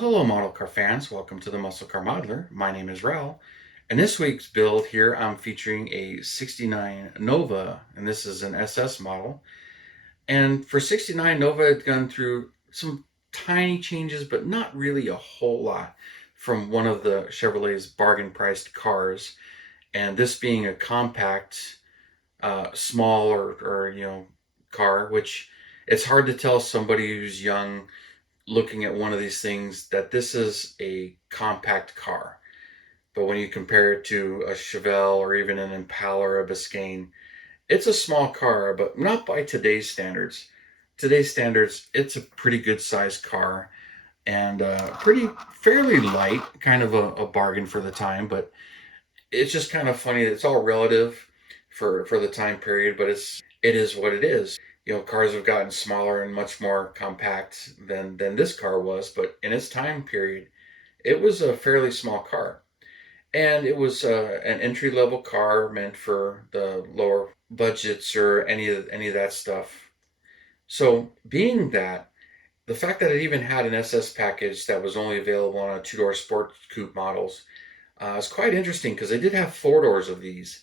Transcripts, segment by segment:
Well, hello, model car fans. Welcome to the Muscle Car Modeler. My name is Revell. And this week's build here, I'm featuring a 69 Nova, and this is an SS model. And for 69 Nova, it's gone through some tiny changes, but not really a whole lot from one of the Chevrolet's bargain priced cars. And this being a compact, small or car, which it's hard to tell somebody who's young looking at one of these things that this is a compact car. But when you compare it to a Chevelle or even an Impala or a Biscayne, it's a small car, but not by today's standards. Today's standards, it's a pretty good sized car and pretty fairly light, kind of a bargain for the time. But it's just kind of funny. It's all relative for the time period, but it is what it is. Cars have gotten smaller and much more compact than this car was, but in its time period, it was a fairly small car. And it was an entry level car meant for the lower budgets or any of that stuff. So, being that, the fact that it even had an SS package that was only available on a two-door sport coupe models is quite interesting because they did have four doors of these.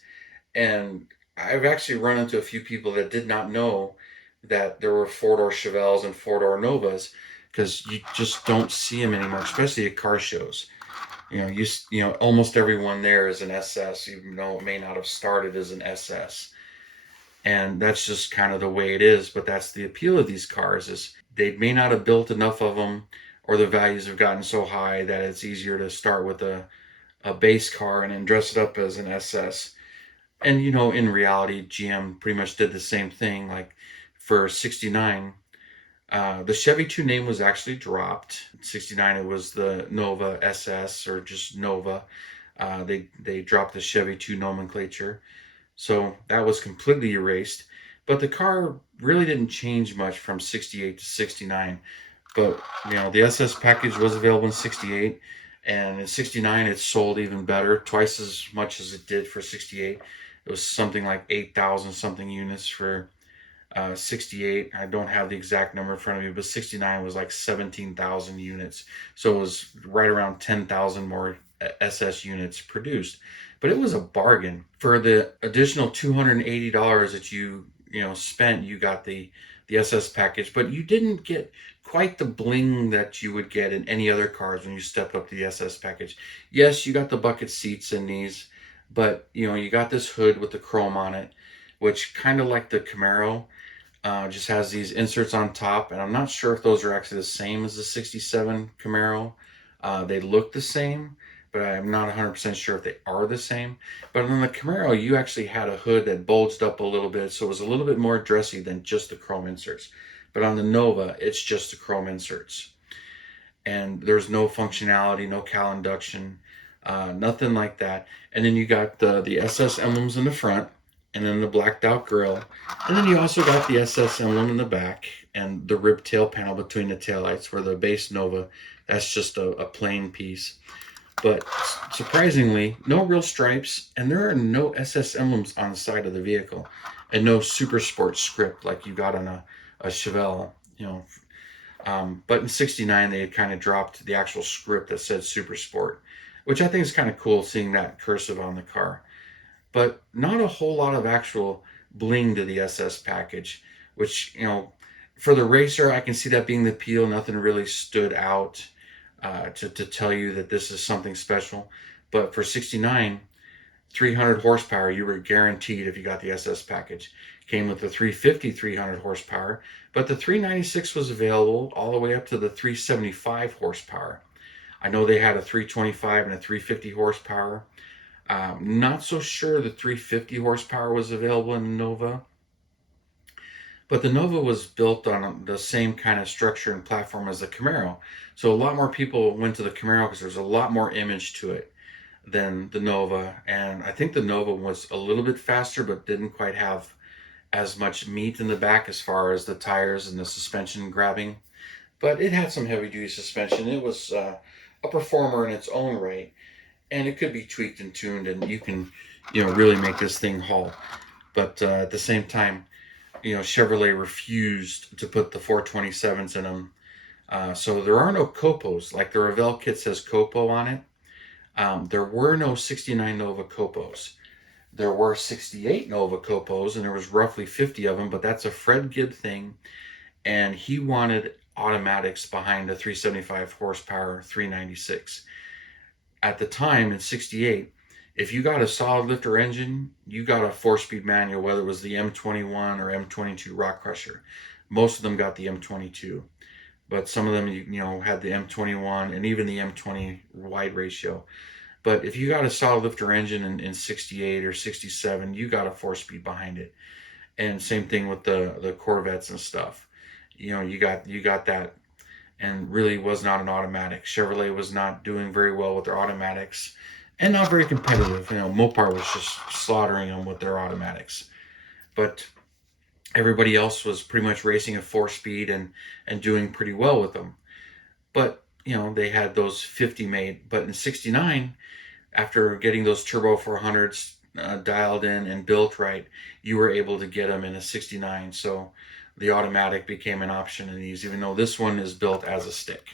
And I've actually run into a few people that did not know that there were four-door Chevelles and four-door Novas because you just don't see them anymore, especially at car shows. Almost everyone there is an SS, even though it may not have started as an SS. And that's just kind of the way it is. But that's the appeal of these cars is they may not have built enough of them, or the values have gotten so high that it's easier to start with a base car and then dress it up as an SS. And in reality, GM pretty much did the same thing. Like for 69, the Chevy 2 name was actually dropped. 69, it was the Nova SS or just Nova. They dropped the Chevy 2 nomenclature. So that was completely erased. But the car really didn't change much from 68 to 69. But, the SS package was available in 68. And in 69, it sold even better, twice as much as it did for 68. It was something like 8,000 something units for 68. I don't have the exact number in front of me, but 69 was like 17,000 units. So it was right around 10,000 more SS units produced. But it was a bargain. For the additional $280 that spent, you got the SS package, but you didn't get quite the bling that you would get in any other cars when you stepped up to the SS package. Yes, you got the bucket seats in these, but you got this hood with the chrome on it, which kind of like the Camaro, just has these inserts on top, and I'm not sure if those are actually the same as the 67 Camaro. They look the same, but I'm not 100% sure if they are the same. But on the Camaro, you actually had a hood that bulged up a little bit, so it was a little bit more dressy than just the chrome inserts. But on the Nova, it's just the chrome inserts. And there's no functionality, no cal induction, nothing like that. And then you got the SS emblems in the front, and then the blacked out grille. And then you also got the SS emblem in the back and the ribbed tail panel between the taillights, where the base Nova, that's just a plain piece. But surprisingly, no real stripes, and there are no SS emblems on the side of the vehicle, and no Super Sport script like you got on a Chevelle. But in 69, they had kind of dropped the actual script that said Super Sport, which I think is kind of cool, seeing that cursive on the car. But not a whole lot of actual bling to the SS package, which, for the racer, I can see that being the appeal. Nothing really stood out to tell you that this is something special. But for 69, 300 horsepower, you were guaranteed if you got the SS package. Came with the 350 300 horsepower, but the 396 was available all the way up to the 375 horsepower. I know they had a 325 and a 350 horsepower. Not so sure the 350 horsepower was available in the Nova. But the Nova was built on the same kind of structure and platform as the Camaro. So a lot more people went to the Camaro because there's a lot more image to it than the Nova. And I think the Nova was a little bit faster, but didn't quite have as much meat in the back as far as the tires and the suspension grabbing. But it had some heavy duty suspension. It was a performer in its own right. And it could be tweaked and tuned, and you can, really make this thing haul. But at the same time, Chevrolet refused to put the 427s in them So there are no Copos. Like the Revell kit says Copo on it. There were no 69 Nova Copos. There were 68 Nova Copos, and there was roughly 50 of them, but that's a Fred Gibb thing, and he wanted automatics behind the 375 horsepower 396. At the time in 68, if you got a solid lifter engine, you got a 4-speed manual, whether it was the M21 or M22 Rock Crusher. Most of them got the M22, but some of them, had the M21 and even the M20 wide ratio. But if you got a solid lifter engine in 68 or 67, you got a 4-speed behind it. And same thing with the Corvettes and stuff. You got that, and really was not an automatic. Chevrolet was not doing very well with their automatics, and not very competitive. Mopar was just slaughtering them with their automatics. But everybody else was pretty much racing at 4-speed and doing pretty well with them. But they had those 50 made. But in 69, after getting those turbo 400s dialed in and built right, you were able to get them in a 69. So the automatic became an option in these, even though this one is built as a stick.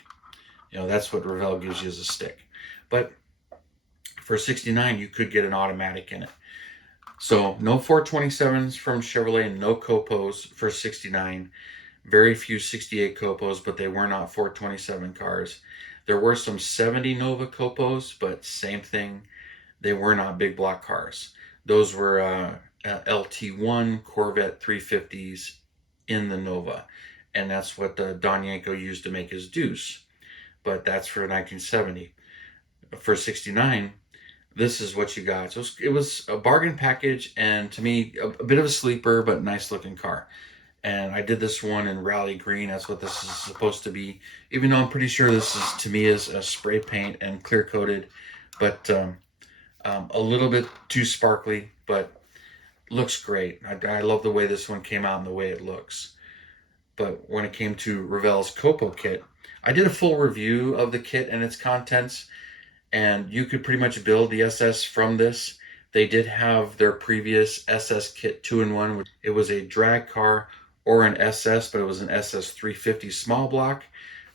That's what Revell gives you as a stick. But for 69, you could get an automatic in it. So no 427s from Chevrolet and no Copos for 69. Very few 68 Copos, but they were not 427 cars. There were some 70 Nova Copos, but same thing. They were not big block cars. Those were LT1 Corvette 350s in the Nova. And that's what Don Yanko used to make his Deuce. But that's for 1970. For 69, this is what you got. So it was a bargain package, and to me, a bit of a sleeper, but nice looking car. And I did this one in Rally Green. That's what this is supposed to be. Even though I'm pretty sure this is, to me, is a spray paint and clear coated, but a little bit too sparkly, but looks great. I love the way this one came out and the way it looks. But when it came to Revell's Copo kit, I did a full review of the kit and its contents, and you could pretty much build the SS from this. They did have their previous SS kit 2-in-1, which it was a drag car or an SS, but it was an SS 350 small block,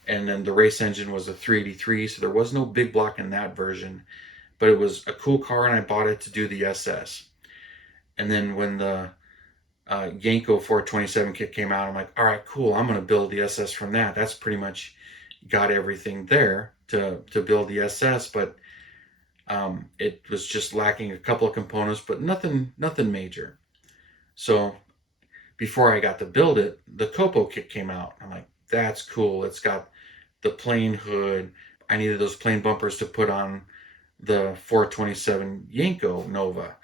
and then the race engine was a 383, so there was no big block in that version, but it was a cool car, and I bought it to do the SS. And then when the Yanko 427 kit came out, I'm like, all right, cool, I'm going to build the SS from that. That's pretty much got everything there to build the SS, but it was just lacking a couple of components, but nothing major. So before I got to build it, the Copo kit came out. I'm like, that's cool. It's got the plain hood. I needed those plain bumpers to put on the 427 Yanko Nova.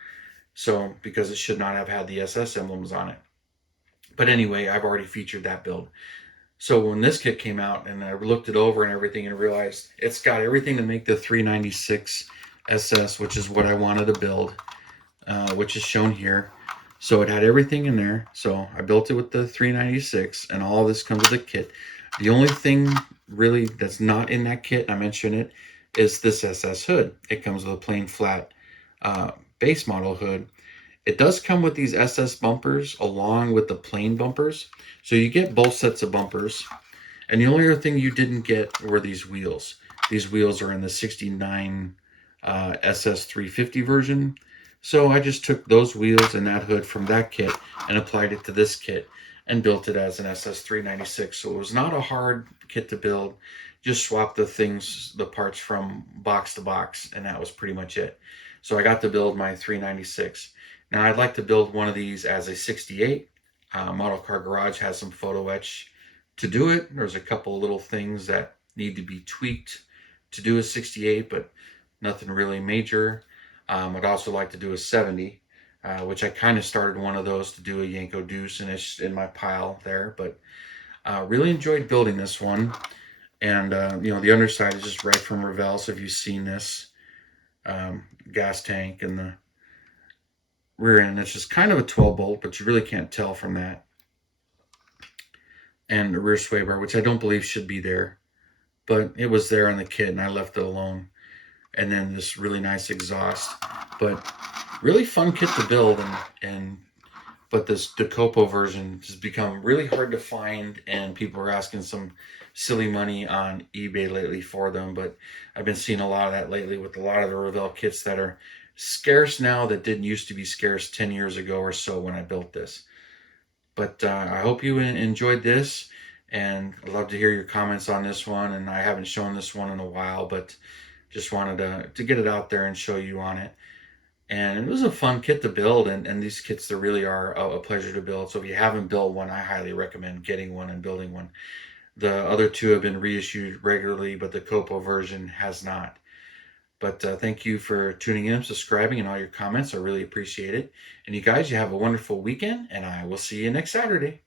So, because it should not have had the SS emblems on it. But anyway, I've already featured that build. So when this kit came out and I looked it over and everything and realized it's got everything to make the 396 SS, which is what I wanted to build, which is shown here. So it had everything in there. So I built it with the 396, and all this comes with the kit. The only thing really that's not in that kit, I mentioned it, is this SS hood. It comes with a plain flat base model hood. It does come with these SS bumpers along with the plain bumpers. So you get both sets of bumpers. And the only other thing you didn't get were these wheels. These wheels are in the 69 SS 350 version. So I just took those wheels and that hood from that kit and applied it to this kit and built it as an SS 396. So it was not a hard kit to build. Just swap the parts from box to box, and that was pretty much it. So I got to build my 396. Now I'd like to build one of these as a 68. Model Car Garage has some photo etch to do it. There's a couple little things that need to be tweaked to do a 68, but nothing really major. I'd also like to do a 70, which I kind of started one of those to do a Yanko Deuce, and it's in my pile there. But really enjoyed building this one. And, the underside is just right from Revell. So if you've seen this, gas tank and the rear end, it's just kind of a 12 bolt, but you really can't tell from that. And the rear sway bar, which I don't believe should be there, but it was there on the kit and I left it alone. And then this really nice exhaust, but really fun kit to build, and but the Copo version has become really hard to find, and people are asking some silly money on eBay lately for them. But I've been seeing a lot of that lately with a lot of the Revell kits that are scarce now that didn't used to be scarce 10 years ago or so when I built this. But I hope you enjoyed this, and I'd love to hear your comments on this one. And I haven't shown this one in a while, but just wanted to get it out there and show you on it. And it was a fun kit to build, and these kits, they really are a pleasure to build. So if you haven't built one, I highly recommend getting one and building one. The other two have been reissued regularly, but the Copo version has not. But thank you for tuning in, subscribing, and all your comments. I really appreciate it. And you guys, you have a wonderful weekend, and I will see you next Saturday.